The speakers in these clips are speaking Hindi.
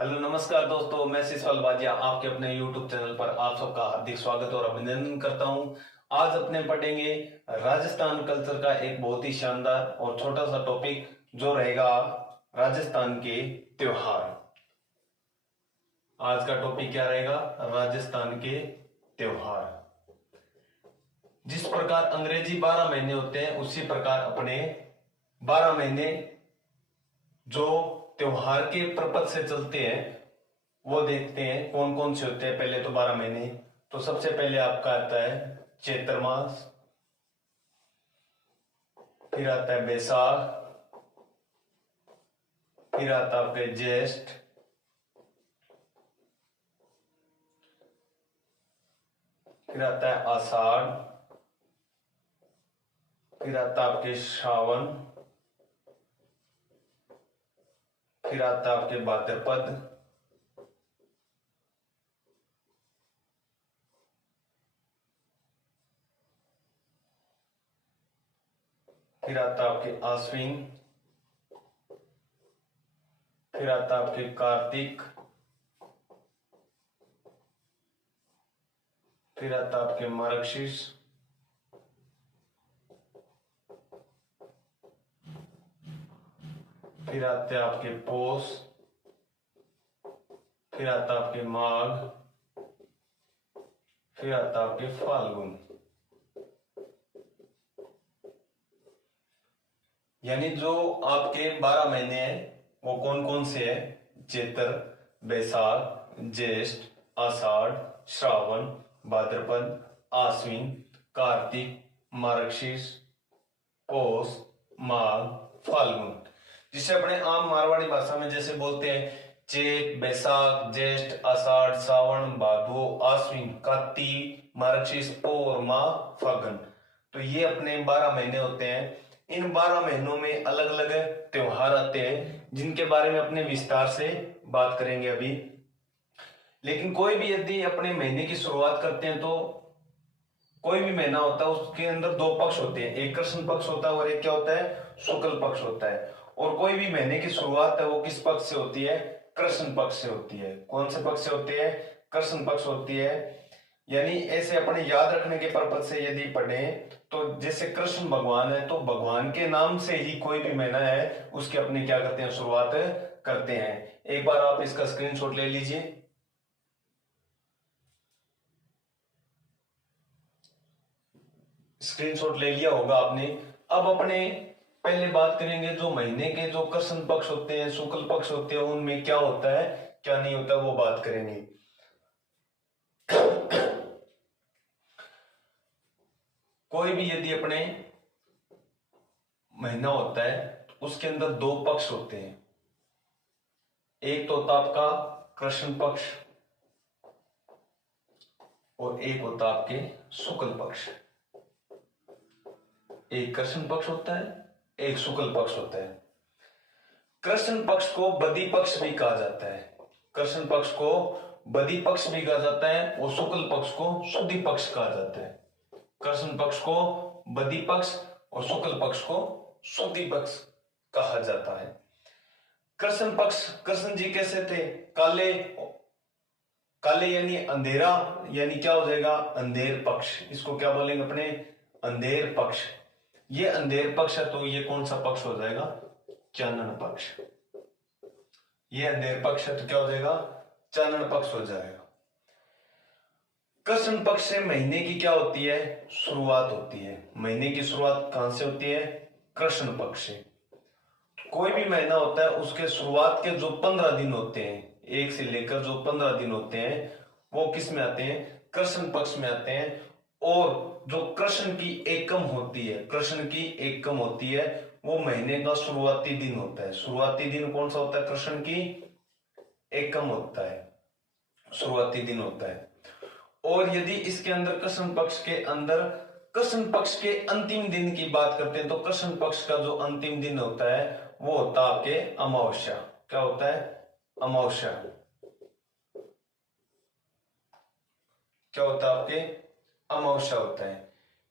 हेलो नमस्कार दोस्तों, मैं शिशपाल वाजिया आपके अपने YouTube चैनल पर आप सबका हार्दिक स्वागत और अभिनंदन करता हूं। आज अपने पढ़ेंगे राजस्थान कल्चर का एक बहुत ही शानदार और छोटा सा टॉपिक जो रहेगा राजस्थान के त्योहार। आज का टॉपिक क्या रहेगा? राजस्थान के त्योहार। जिस प्रकार अंग्रेजी 12 महीने होते हैं उसी प्रकार अपने 12 महीने जो त्योहार के पर्पज से चलते हैं वो देखते हैं कौन कौन से होते हैं। पहले तो 12 महीने, तो सबसे पहले आपका आता है चैत्र मास, फिर आता है बैसाख, फिर आता है आपके ज्येष्ठ, फिर आता है आषाढ़, फिर आता है आपके श्रावण, फिर आता है आपके भाद्रपद, फिर आता है आपके आश्विन, फिर आता है आपके कार्तिक, फिर आता है आपके मार्गशीर्ष, फिर आते हैं आपके पौष, फिर आता है आपके माघ, फिर आता है आपके फाल्गुन। यानी जो आपके 12 महीने हैं वो कौन कौन से हैं? चैत्र, बैसाख, ज्येष्ठ, आषाढ़, श्रावण, भाद्रपद, आश्विन, कार्तिक, मार्गशीर्ष, पौष, माघ, फाल्गुन। जिसे अपने आम मारवाड़ी भाषा में जैसे बोलते हैं चैत, बैसाख, ज्येष्ठ, आषाढ़, श्रावण, भादो, आश्विन, कार्तिक, मार्गशीर्ष, पौष, माघ, फाल्गुन। तो ये अपने 12 महीने होते हैं। इन 12 महीनों में अलग अलग त्योहार आते हैं जिनके बारे में अपने विस्तार से बात करेंगे अभी। लेकिन कोई भी यदि अपने महीने की शुरुआत करते हैं तो कोई भी महीना होता है उसके अंदर दो पक्ष होते हैं, एक कृष्ण पक्ष होता है और एक क्या होता है? शुक्ल पक्ष होता है। और कोई भी महीने की शुरुआत है वो किस पक्ष से होती है? कृष्ण पक्ष से होती है। कौन से पक्ष से होती है? कृष्ण पक्ष होती है। यानी ऐसे अपने याद रखने के पर्पज से यदि पढ़े तो जैसे कृष्ण भगवान है तो भगवान के नाम से ही कोई भी महीना है उसके अपने क्या करते हैं? शुरुआत करते हैं। एक बार आप इसका स्क्रीनशॉट ले लीजिए। स्क्रीनशॉट ले लिया होगा आपने। अब अपने पहले बात करेंगे जो महीने के जो कृष्ण पक्ष होते हैं, शुक्ल पक्ष होते हैं, उनमें क्या होता है क्या नहीं होता वो बात करेंगे। कोई भी यदि अपने महीना होता है तो उसके अंदर दो पक्ष होते हैं। एक तो होता आपका कृष्ण पक्ष और एक होता आपके शुक्ल पक्ष। एक कृष्ण पक्ष होता है, एक शुक्ल पक्ष होता है। कृष्ण पक्ष को बदी पक्ष भी कहा जाता है। कृष्ण पक्ष को बदी पक्ष भी कहा जाता है और शुक्ल पक्ष को शुद्धि पक्ष कहा जाता है। कृष्ण पक्ष को बदी पक्ष और शुक्ल पक्ष को शुद्धि पक्ष कहा जाता है। कृष्ण पक्ष, कृष्ण जी कैसे थे? काले, काले यानी अंधेरा, यानी क्या हो जाएगा? अंधेर पक्ष। इसको क्या बोलेंगे अपने? अंधेर पक्ष। ये अंधेर पक्ष है तो ये कौन सा पक्ष हो जाएगा? चानन पक्ष। ये अंधेर पक्ष है तो क्या हो जाएगा? चानन पक्ष हो जाएगा। कृष्ण पक्ष से महीने की क्या होती है? शुरुआत होती है। महीने की शुरुआत कहां से होती है? कृष्ण पक्ष से। कोई भी महीना होता है उसके शुरुआत के जो 15 दिन होते हैं, एक से लेकर जो 15 दिन होते हैं वो किस में आते हैं? कृष्ण पक्ष में आते हैं। और जो कृष्ण की एकम होती है, कृष्ण की एकम होती है वो महीने का शुरुआती दिन होता है। शुरुआती दिन कौन सा होता है? कृष्ण की एकम होता है, शुरुआती दिन होता है। और यदि इसके अंदर कृष्ण पक्ष के अंदर कृष्ण पक्ष के अंतिम दिन की बात करते हैं तो कृष्ण पक्ष का जो अंतिम दिन होता है वो होता है आपके अमावस्या। क्या होता है? अमावस्या। क्या होता है आपके? अमावस्या होता है।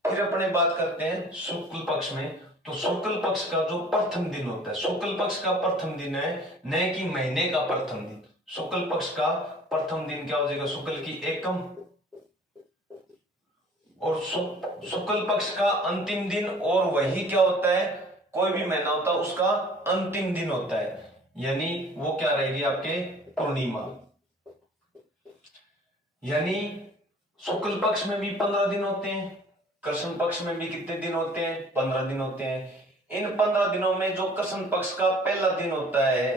फिर अपने बात करते हैं शुक्ल पक्ष में। तो शुक्ल पक्ष का जो प्रथम दिन होता है, शुक्ल पक्ष का प्रथम दिन है, न कि महीने का प्रथम दिन। शुक्ल पक्ष का प्रथम दिन क्या हो जाएगा, शुक्ल की एकम, और शुक्ल पक्ष का अंतिम दिन, और वही क्या होता है, कोई भी महीना होता है उसका अंतिम दिन होता है, यानी वो क्या रहेगी आपके पूर्णिमा। यानी शुक्ल पक्ष में भी 15 दिन होते हैं, कृष्ण पक्ष में भी कितने दिन होते हैं, 15 दिन होते हैं। इन 15 दिनों में जो कृष्ण पक्ष का पहला दिन होता है,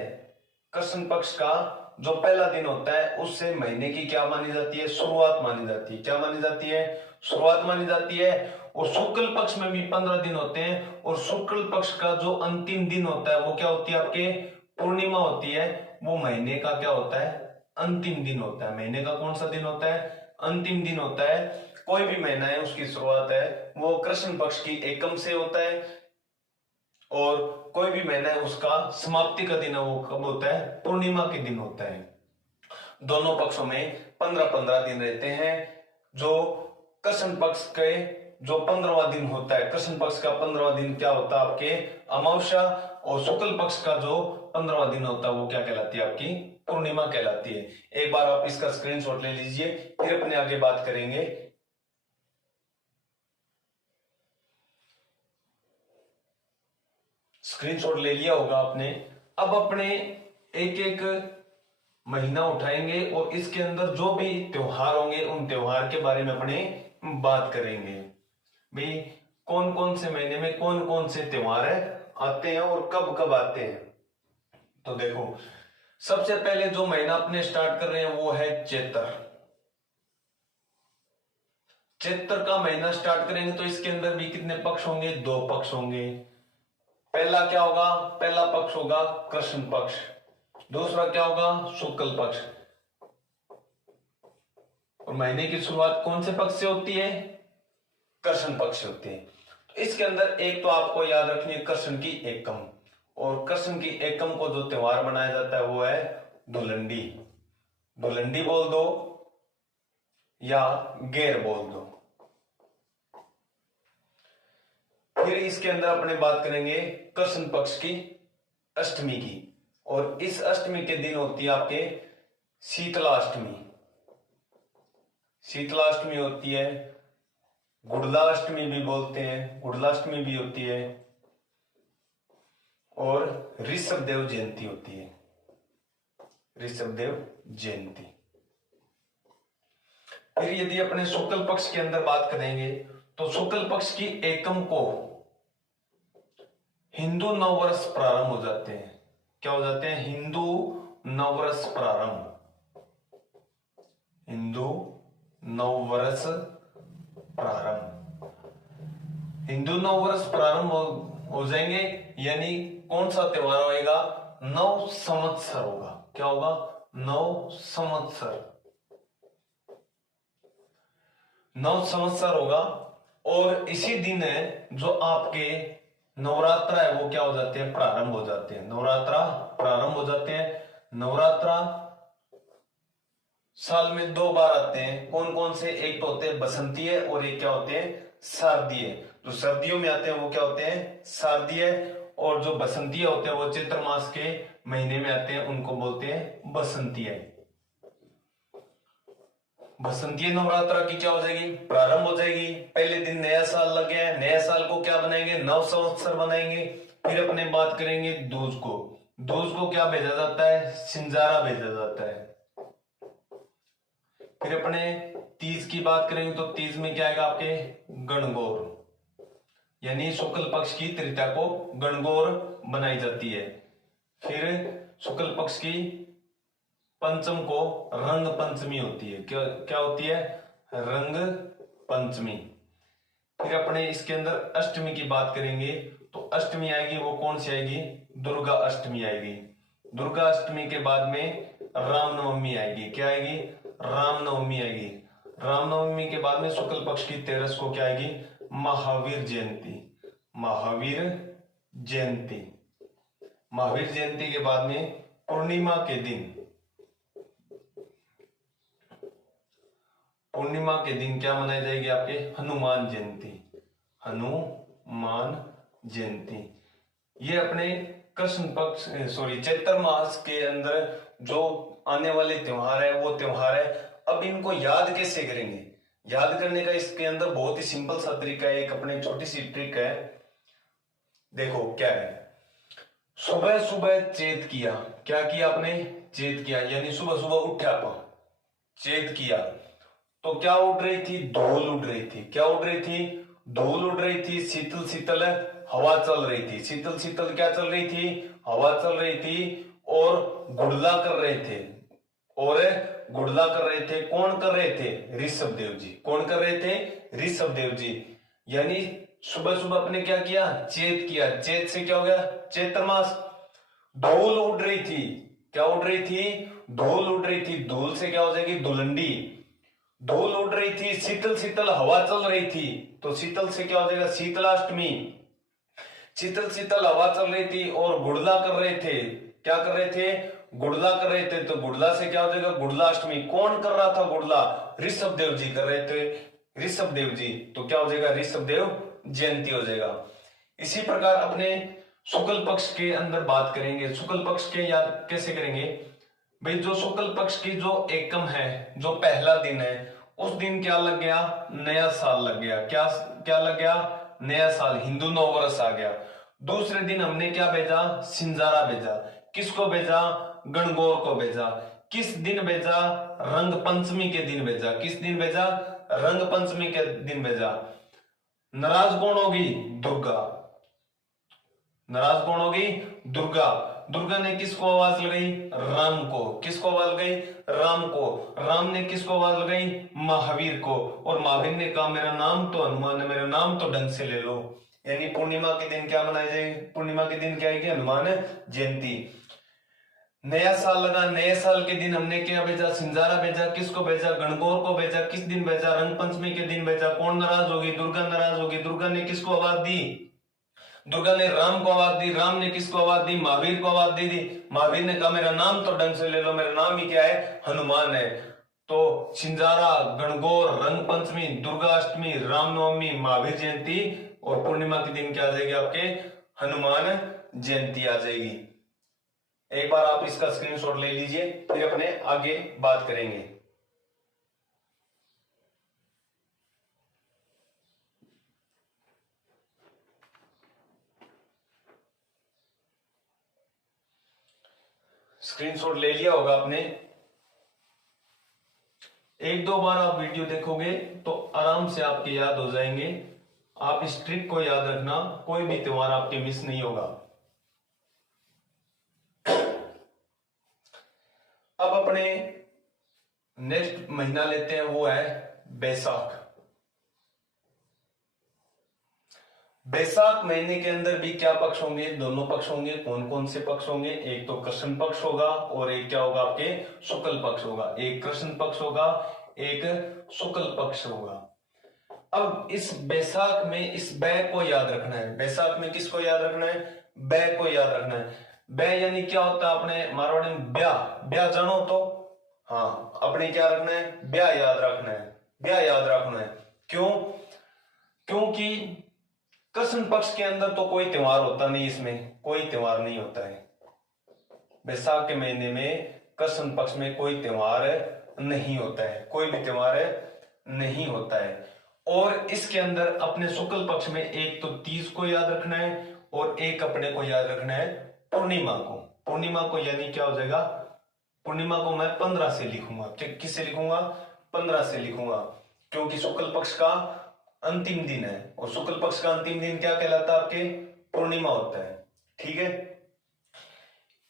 कृष्ण पक्ष का जो पहला दिन होता है, उससे महीने की क्या मानी जाती है, शुरुआत मानी जाती है। क्या मानी जाती है, शुरुआत मानी जाती है। और शुक्ल पक्ष में भी 15 दिन होते हैं, और शुक्ल पक्ष का जो अंतिम दिन होता है वो क्या होती है आपके पूर्णिमा होती है। वो महीने का क्या होता है, अंतिम दिन होता है। महीने का कौन सा दिन होता है, अंतिम दिन होता है। कोई भी महीना है उसकी शुरुआत है वो कृष्ण पक्ष की एकम से होता है, और कोई भी महीना है उसका समाप्ति का दिन है वो कब होता है, पूर्णिमा के दिन होता है। दोनों पक्षों में 15-15 दिन रहते हैं। जो कृष्ण पक्ष के जो 15वां दिन होता है, कृष्ण पक्ष का 15वां दिन क्या होता है आपके अमावस्या, और शुक्ल पक्ष का जो 15वां दिन होता है वो क्या कहलाती है आपकी पूर्णिमा कहलाती है। एक बार आप इसका स्क्रीनशॉट ले लीजिए, फिर अपने आगे बात करेंगे। स्क्रीनशॉट ले लिया होगा आपने। अब अपने एक एक महीना उठाएंगे और इसके अंदर जो भी त्योहार होंगे उन त्योहार के बारे में अपने बात करेंगे। भाई कौन कौन से महीने में कौन कौन से त्योहार आते हैं और कब कब आते हैं। तो देखो, सबसे पहले जो महीना अपने स्टार्ट कर रहे हैं वो है चैत्र। चैत्र का महीना स्टार्ट करेंगे तो इसके अंदर भी कितने पक्ष होंगे, 2 पक्ष होंगे। पहला क्या होगा, पहला पक्ष होगा कृष्ण पक्ष, दूसरा क्या होगा शुक्ल पक्ष। और महीने की शुरुआत कौन से पक्ष से होती है, कृष्ण पक्ष से होती है। तो इसके अंदर एक तो आपको याद रखनी है कृष्ण की एकम, और कृष्ण की एकम को जो त्योहार मनाया जाता है वो है धुलंडी। धुलंडी बोल दो या गेर बोल दो। फिर इसके अंदर अपने बात करेंगे कृष्ण पक्ष की अष्टमी की, और इस अष्टमी के दिन होती है आपके शीतलाष्टमी। शीतलाष्टमी होती है, गुड़लाष्टमी भी बोलते हैं, गुड़लाष्टमी भी होती है, और ऋषभ देव जयंती होती है, ऋषभ देव जयंती। फिर यदि अपने शुक्ल पक्ष के अंदर बात करेंगे तो शुक्ल पक्ष की एकम को हिंदू नववर्ष प्रारंभ हो जाते हैं। क्या हो जाते हैं, हिंदू नववर्ष प्रारंभ, हिंदू नववर्ष प्रारंभ। हिंदू नववर्ष प्रारंभ हो जाएंगे, यानी कौन सा त्योहार होगा, नव संवत्सर होगा। क्या होगा, नव संवत्सर, नव संवत्सर होगा। और इसी दिन है जो आपके नवरात्रा है वो क्या हो जाते हैं, प्रारंभ हो जाते हैं। नवरात्रा प्रारंभ हो जाते हैं। नवरात्रा साल में 2 बार आते हैं। कौन कौन से, एक तो होते हैं बसंतीय और एक क्या होते हैं शारदीय। जो सर्दियों में आते हैं वो क्या होते हैं शारदीय, और जो बसंतीय होते हैं वो चैत्र मास के महीने में आते हैं, उनको बोलते हैं बसंतीय। बसंतीय नवरात्रा की क्या हो जाएगी, प्रारंभ हो जाएगी। पहले दिन नया साल लग गया है, नया साल को क्या बनाएंगे, नव संवत्सर बनाएंगे। फिर अपने बात करेंगे दूज को। दूज को क्या भेजा जाता है, सिंजारा भेजा जाता है। फिर अपने तीज की बात करेंगे तो तीज में क्या आएगा आपके गणगौर, यानी शुक्ल पक्ष की तृतीया को गणगौर बनाई जाती है। फिर शुक्ल पक्ष की पंचम को रंग पंचमी होती है। क्या क्या होती है, रंग पंचमी। फिर अपने इसके अंदर अष्टमी की बात करेंगे तो अष्टमी आएगी, वो कौन सी आएगी, दुर्गा अष्टमी आएगी। दुर्गा अष्टमी के बाद में रामनवमी आएगी। क्या आएगी, रामनवमी आएगी। रामनवमी के बाद में शुक्ल पक्ष की 13 को क्या आएगी, महावीर जयंती। महावीर जयंती, महावीर जयंती के बाद में पूर्णिमा के दिन, पूर्णिमा के दिन क्या मनाई जाएगी आपके, हनुमान जयंती। हनुमान जयंती। ये अपने कृष्ण पक्ष चैत्र मास के अंदर जो आने वाले त्योहार है वो त्योहार है। अब इनको याद कैसे करेंगे? याद करने का इसके अंदर बहुत ही सिंपल सा तरीका है, एक अपने छोटी सी ट्रिक है। देखो क्या है, सुबह सुबह चेत किया, क्या किया आपने? चेत किया, यानी सुबह सुबह उठा आप, चेत किया तो क्या उड़ रही थी? धूल उड़ रही थी। क्या उड़ रही थी? धूल उड़ रही थी। शीतल शीतल हवा चल रही थी। शीतल शीतल क्या चल रही थी? हवा चल रही थी। और गुड़ला कर रहे थे, और गुड़ला कर रहे थे। कौन कर रहे थे? ऋषभ देव जी। कौन कर रहे थे? ऋषभ देव जी। यानी सुबह सुबह अपने क्या किया? चेत किया। चेत से क्या हो गया? चैत्र मास। धूल उड़ रही थी। क्या उड़ रही थी? धूल उड़ रही थी। धूल से क्या हो जाएगी? धुलंडी। धूल उड़ रही थी। शीतल शीतल हवा चल रही थी, तो शीतल से क्या हो जाएगा? शीतलाष्टमी। शीतल शीतल हवा चल रही थी और गुड़ला कर रहे थे। क्या कर रहे थे? गुड़ला कर रहे थे, तो गुड़ला से क्या हो जाएगा? गुड़लाष्टमी। कौन कर रहा था गुड़ला? ऋषभ देव जी कर रहे थे। ऋषभ देव जी, तो क्या हो जाएगा? ऋषभ देव जयंती हो जाएगा। इसी प्रकार अपने शुक्ल पक्ष के अंदर बात करेंगे। शुक्ल पक्ष के याद कैसे करेंगे भाई? जो शुक्ल पक्ष की जो एकम है, जो पहला दिन है, उस दिन क्या लग गया? नया साल लग गया। क्या क्या लग गया? नया साल, हिंदू नववर्ष आ गया। दूसरे दिन हमने क्या भेजा? सिंजारा भेजा। किसको भेजा? गणगौर को भेजा। किस दिन भेजा? रंग पंचमी के दिन भेजा। किस दिन भेजा? रंग पंचमी के दिन भेजा। नाराज कौन होगी? दुर्गा। नाराज कौन होगी? दुर्गा। दुर्गा ने किसको आवाज लगाई? राम को। किसको आवाज लगाई? राम को। राम ने किसको आवाज लगाई? महावीर को। और महावीर ने कहा मेरा नाम तो हनुमान है, मेरा नाम तो ढंग से ले लो। यानी पूर्णिमा के दिन क्या मनाई जाएगी? पूर्णिमा के दिन क्या आएगी? हनुमान जयंती। नया साल लगा। नए साल के दिन हमने क्या भेजा? सिंजारा भेजा। किसको भेजा? गणगौर को भेजा। किस दिन भेजा? रंग पंचमी के दिन भेजा। कौन नाराज होगी? दुर्गा नाराज होगी। दुर्गा ने किसको आवाज दी? दुर्गा ने राम को आवाज दी। राम ने किसको आवाज दी? महावीर को आवाज दी। महावीर ने कहा मेरा नाम तो ढंग से ले लो, मेरा नाम ही क्या है? हनुमान है। तो सिंजारा, गणगौर, रंग पंचमी, दुर्गाष्टमी, रामनवमी, महावीर जयंती और पूर्णिमा के दिन क्या आ जाएगी? आपके हनुमान जयंती आ जाएगी। एक बार आप इसका स्क्रीनशॉट ले लीजिए, फिर अपने आगे बात करेंगे। स्क्रीनशॉट ले लिया होगा आपने। एक दो बार आप वीडियो देखोगे तो आराम से आपके याद हो जाएंगे। आप इस ट्रिक को याद रखना, कोई भी त्योहार आपके मिस नहीं होगा। अब अपने नेक्स्ट महीना लेते हैं, वो है बैसाख। बैसाख महीने के अंदर भी क्या पक्ष होंगे? दोनों पक्ष होंगे। कौन कौन से पक्ष होंगे? एक तो कृष्ण पक्ष होगा और एक क्या होगा? आपके शुक्ल पक्ष होगा। एक कृष्ण पक्ष होगा, एक शुक्ल पक्ष होगा। अब इस बैसाख में इस बै को याद रखना है। बैसाख में किसको याद रखना है? बै को याद रखना है। बै यानी क्या होता है? अपने मारवाड़ी में ब्याह। ब्याह जानो तो? हाँ, अपने क्या रखना है? ब्याह याद रखना है। ब्याह याद रखना है। क्यों? क्योंकि कृष्ण पक्ष के अंदर तो कोई त्योहार होता नहीं, इसमें कोई त्योहार नहीं होता है। बैसाख के महीने में कृष्ण पक्ष में कोई त्योहार नहीं होता है, कोई भी त्योहार नहीं होता है। और इसके अंदर अपने शुक्ल पक्ष में एक तो तीज को याद रखना है और एक अपने को याद रखना है पूर्णिमा को। पूर्णिमा को यानी क्या हो जाएगा? पूर्णिमा को मैं 15 से लिखूंगा। किससे लिखूंगा? 15 से लिखूंगा, क्योंकि शुक्ल पक्ष का अंतिम दिन है और शुक्ल पक्ष का अंतिम दिन क्या कहलाता है? आपके पूर्णिमा होता है। ठीक है,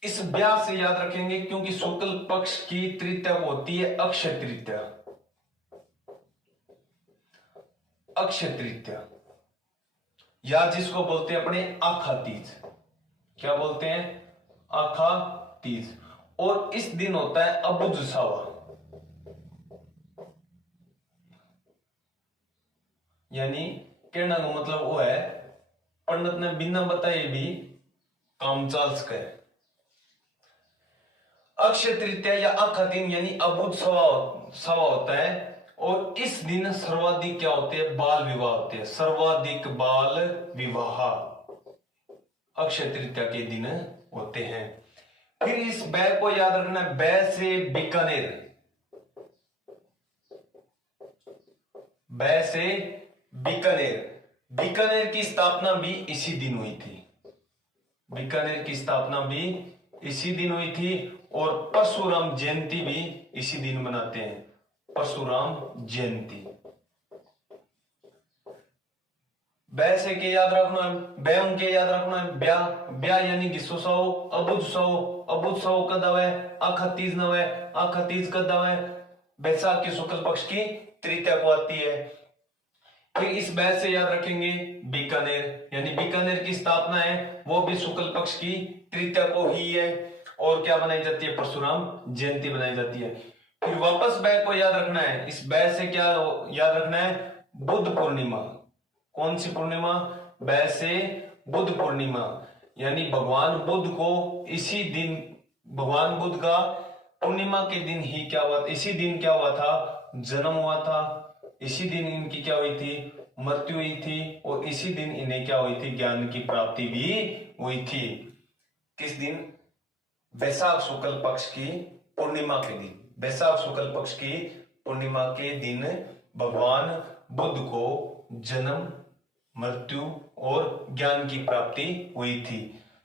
इस ब्याह से याद रखेंगे क्योंकि शुक्ल पक्ष की तृतीया होती है अक्षय तृतीया। अक्षय तृतीया या जिसको बोलते हैं अपने आखा तीज। क्या बोलते हैं? आखा तीज। और इस दिन होता है अबुझ सावा, यानी कहना का मतलब वो है पंडित ने बिना बताए भी काम चाल सके। अक्षय तृतीया या आखा दिन यानी अबुझ सवा होता है। और इस दिन सर्वाधिक क्या होते हैं? बाल विवाह होते हैं। सर्वाधिक बाल विवाह। अक्षय तृतीया के दिन होते हैं। फिर इस बै को याद रखना है, बै से बीकानेर, बै से बीकानेर। बीकानेर की स्थापना भी इसी दिन हुई थी, बीकानेर की स्थापना भी इसी दिन हुई थी। और परशुराम जयंती भी इसी दिन मनाते हैं, परशुराम जयंती। बै से के याद रखना है, बै के याद रखना है, ब्याह, ब्याह यानी ग्रीष्मोत्सव, अबुत्सव, अबुत्सव कद आवे, आखा तीज नवे, आखा तीज कद आवे, बैसाख की शुक्ल पक्ष की तृतीया को आती है। फिर इस बै से याद रखेंगे बीकानेर, यानी बीकानेर की स्थापना है वो भी शुक्ल पक्ष की तृतीया को ही है। और क्या बनाई जाती है, परशुराम जयंती बनाई जाती है। फिर वापस बै को याद रखना है, इस बै से क्या याद रखना है, बुद्ध पूर्णिमा। कौन सी पूर्णिमा, बै से बुद्ध पूर्णिमा, यानी भगवान बुद्ध को इसी दिन, भगवान बुद्ध का पूर्णिमा के दिन ही क्या हुआ, इसी दिन क्या हुआ था, जन्म हुआ था। इसी दिन इनकी क्या हुई थी, मृत्यु हुई थी। और इसी दिन इन्हें क्या हुई थी, ज्ञान की प्राप्ति भी हुई थी। किस दिन, बैसाख शुक्ल पक्ष की पूर्णिमा के दिन, बैसाख शुक्ल पक्ष की पूर्णिमा के दिन भगवान बुद्ध को जन्म, मृत्यु और ज्ञान की प्राप्ति हुई थी।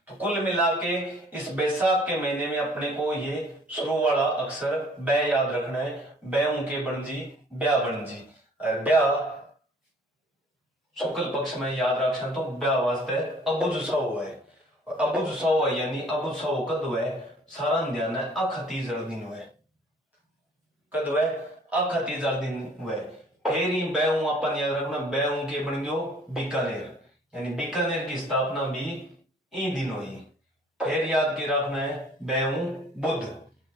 तो कुल मिला के इस बैसाख के महीने में अपने को ये शुरू वाला अक्षर बै याद रखना है। बै उनके बनजी, ब्याह बनजी, और ब्याह शुक्ल पक्ष में याद रखना, तो ब्याह वास्ते अबुझ है। अबुझ है यानी अबुझ कद हुए, सारा ध्यान है आखा तीज दिन हुए, कद हुए, आखा तीज दिन हुए। फिर ही बैऊ अपन याद रखना, बैऊ के बन गयो बीकानेर, यानी बीकानेर की स्थापना भी ई दिन हुई। फिर याद के रखना है बैऊ बुद्ध,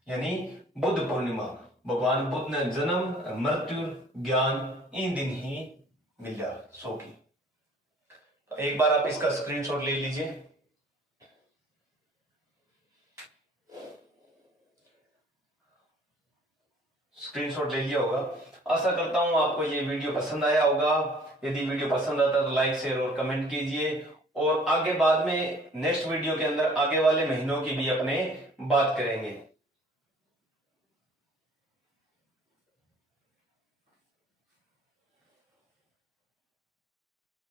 यानी बुद्ध पूर्णिमा, भगवान बुद्ध ने जन्म, मृत्यु, ज्ञान ई दिन ही मिला सो की। तो एक बार आप इसका स्क्रीनशॉट ले लीजिए। स्क्रीनशॉट ले लिया होगा। आशा करता हूं आपको ये वीडियो पसंद आया होगा। यदि वीडियो पसंद आता है तो लाइक, शेयर और कमेंट कीजिए। और आगे बाद में नेक्स्ट वीडियो के अंदर आगे वाले महीनों की भी अपने बात करेंगे।